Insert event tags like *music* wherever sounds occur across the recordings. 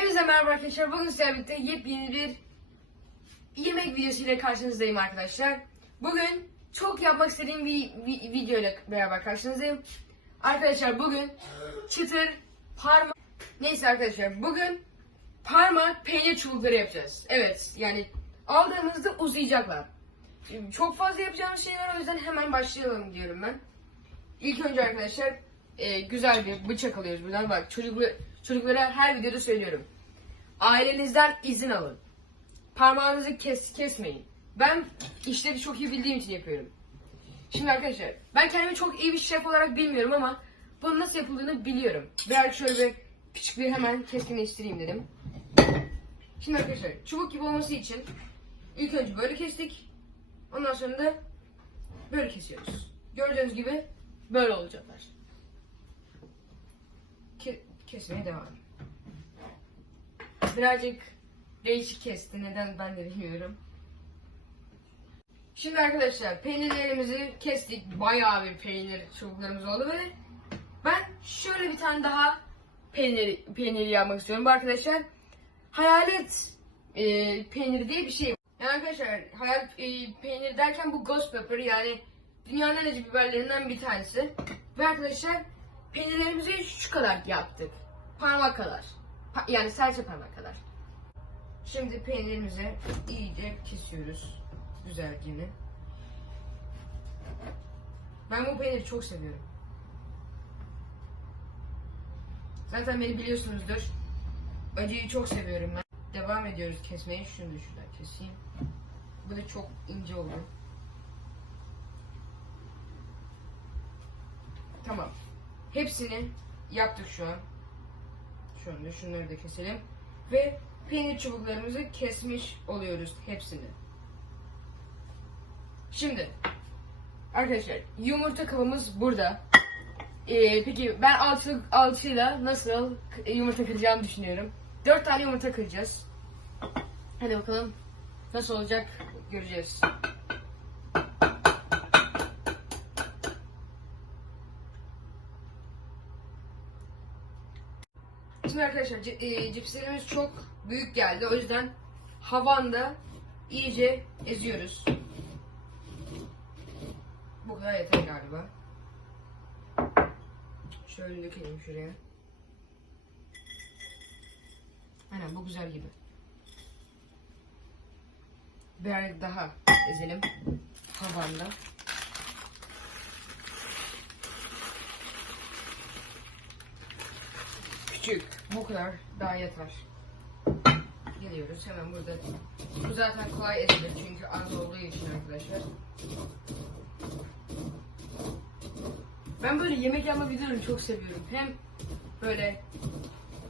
Hepinize merhaba arkadaşlar. Bugün sizlerle birlikte yepyeni bir yemek videosu ile karşınızdayım arkadaşlar. Bugün çok yapmak istediğim bir vi- video ile beraber karşınızdayım. Arkadaşlar bugün çıtır parma neyse arkadaşlar bugün parma peynir çubukları yapacağız. Evet yani aldığımızda uzayacaklar. Çok fazla yapacağımız şey var o yüzden hemen başlayalım diyorum ben. İlk önce arkadaşlar e, güzel bir bıçak alıyoruz buradan. Bak çocuklu, çocuklara her videoda söylüyorum. Ailenizden izin alın. Parmağınızı kes, kesmeyin. Ben işleri çok iyi bildiğim için yapıyorum. Şimdi arkadaşlar ben kendimi çok iyi bir şef olarak bilmiyorum ama bunun nasıl yapıldığını biliyorum. Birazcık şöyle bir küçük bir hemen keskinleştireyim dedim. Şimdi arkadaşlar çubuk gibi olması için ilk önce böyle kestik. Ondan sonra da böyle kesiyoruz. Gördüğünüz gibi böyle olacaklar. Ke- kesmeye devam. Birazcık değişik kesti. Neden ben de bilmiyorum. Şimdi arkadaşlar peynirlerimizi kestik. Bayağı bir peynir çubuklarımız oldu ve ben şöyle bir tane daha peynir peyniri yapmak istiyorum. Bu arkadaşlar hayalet e, peyniri diye bir şey. Yani arkadaşlar hayal e, peynir derken bu ghost pepper yani dünyanın en acı biberlerinden bir tanesi. Ve arkadaşlar peynirlerimizi şu kadar yaptık. Parmak kadar. Pa- yani serçe parmak kadar. Şimdi peynirimizi iyice kesiyoruz. Güzelce. Ben bu peyniri çok seviyorum. Zaten beni biliyorsunuzdur. Acıyı çok seviyorum ben. Devam ediyoruz kesmeye. Şunu da keseyim. Bu da çok ince oldu. Tamam. Hepsini yaptık şu an. Şu anda şunları da keselim. Ve peynir çubuklarımızı kesmiş oluyoruz hepsini. Şimdi arkadaşlar yumurta kabımız burada. Ee, peki ben altı, altıyla nasıl yumurta kıracağımı düşünüyorum. Dört tane yumurta kıracağız. Hadi bakalım nasıl olacak göreceğiz. Şimdi arkadaşlar e, cipslerimiz çok büyük geldi. O yüzden havanda iyice eziyoruz. Bu kadar yeter galiba. Şöyle dökelim şuraya. Aynen bu güzel gibi. Birazcık daha ezelim. Havanda. Küçük. Bu kadar daha yeter. Geliyoruz hemen burada. Bu zaten kolay ezilir çünkü az olduğu için arkadaşlar. Ben böyle yemek yapma videolarını çok seviyorum. Hem böyle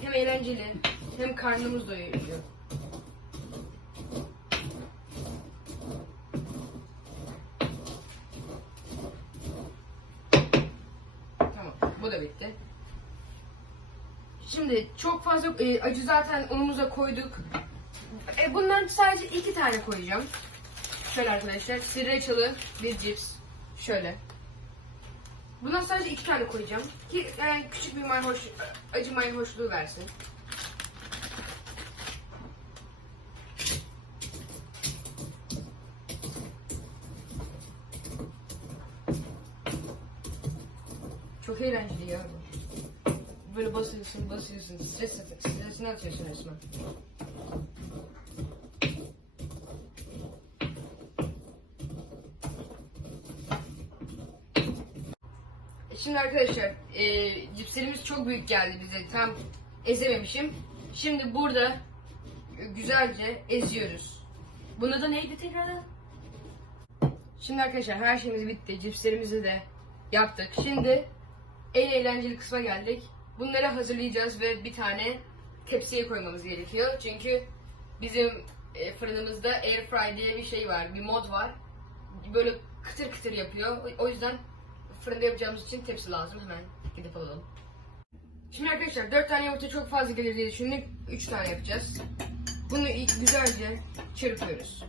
hem eğlenceli hem karnımız doyuruyor. Tamam, bu da bitti. Şimdi çok fazla e, acı zaten unumuza koyduk. E, bundan sadece iki tane koyacağım. Şöyle arkadaşlar, srirachalı bir cips. Şöyle. Bundan sadece iki tane koyacağım. Ki yani küçük bir mayhoş, acı mayhoşluğu versin. Çok eğlenceli ya. Böyle basıyorsun, basıyorsun. Stres, stresini atıyorsun resmen. Şimdi arkadaşlar, e, cipslerimiz çok büyük geldi bize. Tam ezememişim. Şimdi burada güzelce eziyoruz. Buna da neydi tekrardan? Şimdi arkadaşlar her şeyimiz bitti. Cipslerimizi de yaptık. Şimdi en eğlenceli kısma geldik. Bunları hazırlayacağız ve bir tane tepsiye koymamız gerekiyor. Çünkü bizim e, fırınımızda air fry diye bir şey var, bir mod var. Böyle kıtır kıtır yapıyor. O- yüzden fırında yapacağımız için tepsi lazım. Hemen gidip alalım. Şimdi arkadaşlar 4 tane yumurta çok fazla gelir diye düşündük. 3 tane yapacağız. Bunu güzelce çırpıyoruz.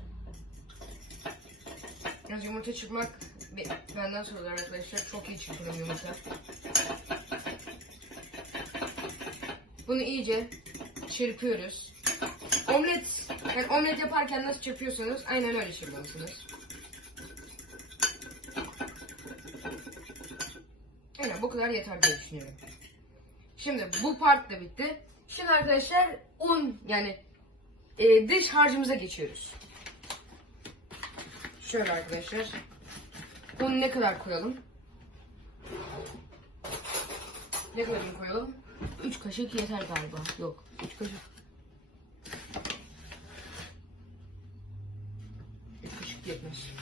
Biraz yumurta çırpmak be- benden sorulur arkadaşlar. Çok iyi çırpıyorum yumurta. Bunu iyice çırpıyoruz. Omlet, yani omlet yaparken nasıl çırpıyorsanız aynen öyle çırpıyorsunuz. Aynen bu kadar yeter diye düşünüyorum. Şimdi bu part da bitti. Şimdi arkadaşlar un yani e, dış harcımıza geçiyoruz. Şöyle arkadaşlar. Un ne kadar koyalım? Ne kadar koyalım? 3 kaşık yeter galiba. Yok. 3 kaşık. 3 kaşık yetmez.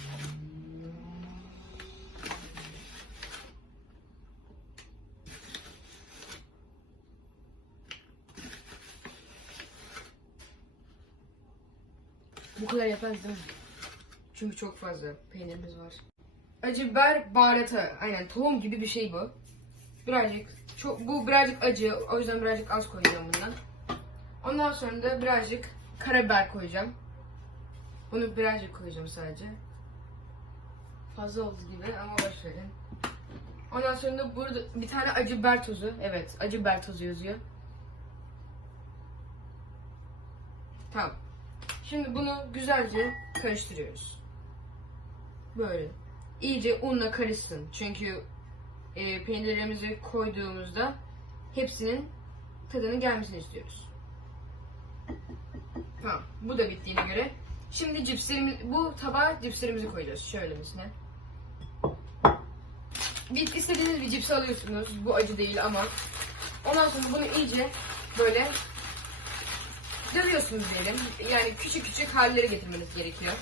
Bu kadar yetmez değil mi? Çünkü çok fazla peynirimiz var. Acı biber baharatı. Aynen tohum gibi bir şey bu. Birazcık çok bu birazcık acı. O yüzden birazcık az koyacağım bundan. Ondan sonra da birazcık karabiber koyacağım. Bunu birazcık koyacağım sadece. Fazla oldu gibi ama boş verin. Ondan sonra da burada bir tane acı biber tozu. Evet, acı biber tozu yazıyor. Tamam. Şimdi bunu güzelce karıştırıyoruz. Böyle. İyice unla karışsın. Çünkü e, peynirlerimizi koyduğumuzda hepsinin tadının gelmesini istiyoruz. Tamam. Bu da bittiğine göre. Şimdi cipslerimiz, bu tabağa cipslerimizi koyacağız. Şöyle mesela. Bir, istediğiniz bir cips alıyorsunuz. Bu acı değil ama. Ondan sonra bunu iyice böyle dövüyorsunuz diyelim. Yani küçük küçük hallere getirmeniz gerekiyor.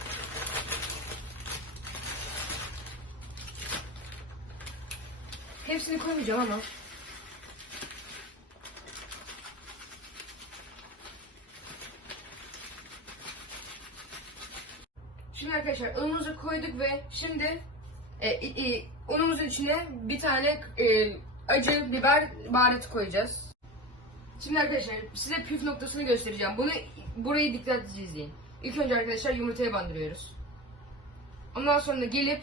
Hepsini koymayacağım ama. Şimdi arkadaşlar unumuzu koyduk ve şimdi e, e, unumuzun içine bir tane e, acı biber baharatı koyacağız. Şimdi arkadaşlar size püf noktasını göstereceğim. Bunu burayı dikkatlice izleyin. İlk önce arkadaşlar yumurtaya bandırıyoruz. Ondan sonra gelip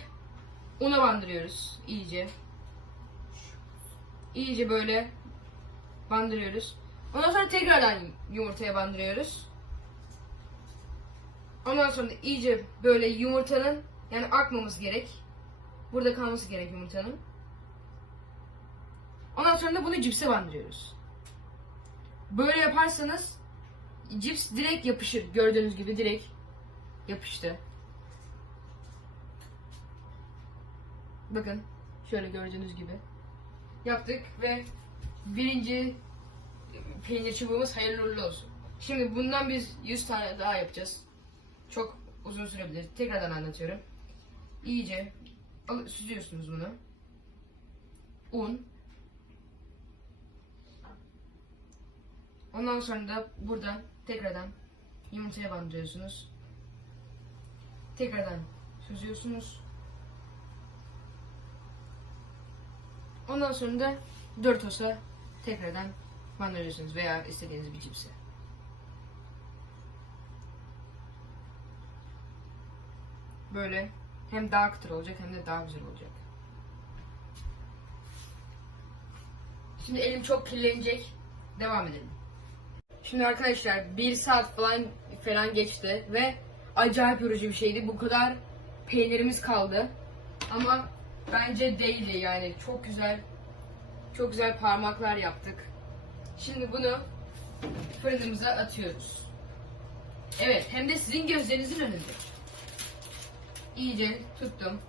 una bandırıyoruz iyice. İyice böyle bandırıyoruz. Ondan sonra tekrardan yumurtaya bandırıyoruz. Ondan sonra iyice böyle yumurtanın yani akmaması gerek. Burada kalması gerek yumurtanın. Ondan sonra da bunu cipse bandırıyoruz. Böyle yaparsanız cips direkt yapışır. Gördüğünüz gibi direkt yapıştı. Bakın şöyle gördüğünüz gibi yaptık ve birinci peynir çubuğumuz hayırlı uğurlu olsun. Şimdi bundan biz 100 tane daha yapacağız. Çok uzun sürebilir. Tekrardan anlatıyorum. İyice süzüyorsunuz bunu. Un. Ondan sonra da buradan tekrardan yumurtaya bandırıyorsunuz. Tekrardan süzüyorsunuz. Ondan sonra da Doritos'a tekrardan bandırıyorsunuz veya istediğiniz bir cipsi. Böyle hem daha kıtır olacak hem de daha güzel olacak. Şimdi elim çok kirlenecek. Devam edelim. Şimdi arkadaşlar bir saat falan falan geçti ve acayip yorucu bir şeydi. Bu kadar peynirimiz kaldı. Ama bence değildi yani. Çok güzel çok güzel parmaklar yaptık. Şimdi bunu fırınımıza atıyoruz. Evet hem de sizin gözlerinizin önünde. İyice tuttum.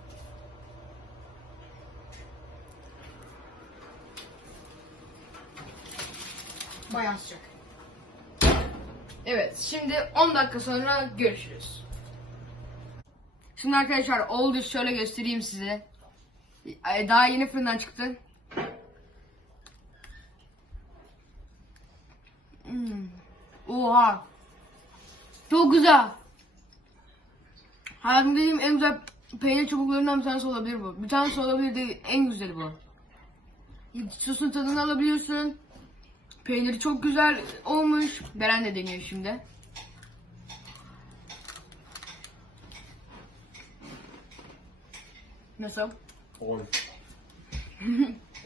Bayağı sıcak. Evet, şimdi 10 dakika sonra görüşürüz. Şimdi arkadaşlar oldu şöyle göstereyim size. Daha yeni fırından çıktı. Hmm. Oha. Çok güzel. Hayatımda yediğim en güzel peynir çubuklarından bir tanesi olabilir bu. Bir tanesi olabilir de en güzeli bu. Sosun tadını alabiliyorsun. Peyniri çok güzel olmuş. Beren de deniyor şimdi. Nasıl? 10.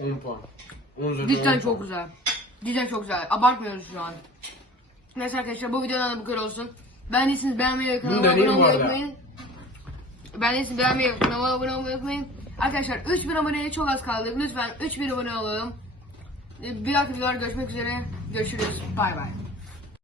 10 *laughs* puan. 10 üzerinden Cidden 10 çok puan. güzel. Cidden çok güzel. Abartmıyoruz şu an. Neyse arkadaşlar bu videodan da bu kadar olsun. Beğendiyseniz beğenmeyi ve kanalıma abone deneyim bu olmayı arada. unutmayın. Beğendiyseniz beğenmeyi ve kanalıma abone olmayı unutmayın. Arkadaşlar 3000 aboneye çok az kaldı. Lütfen 3000 abone olalım. Bir dahaki videolarda görüşmek üzere. Görüşürüz. Bay bay.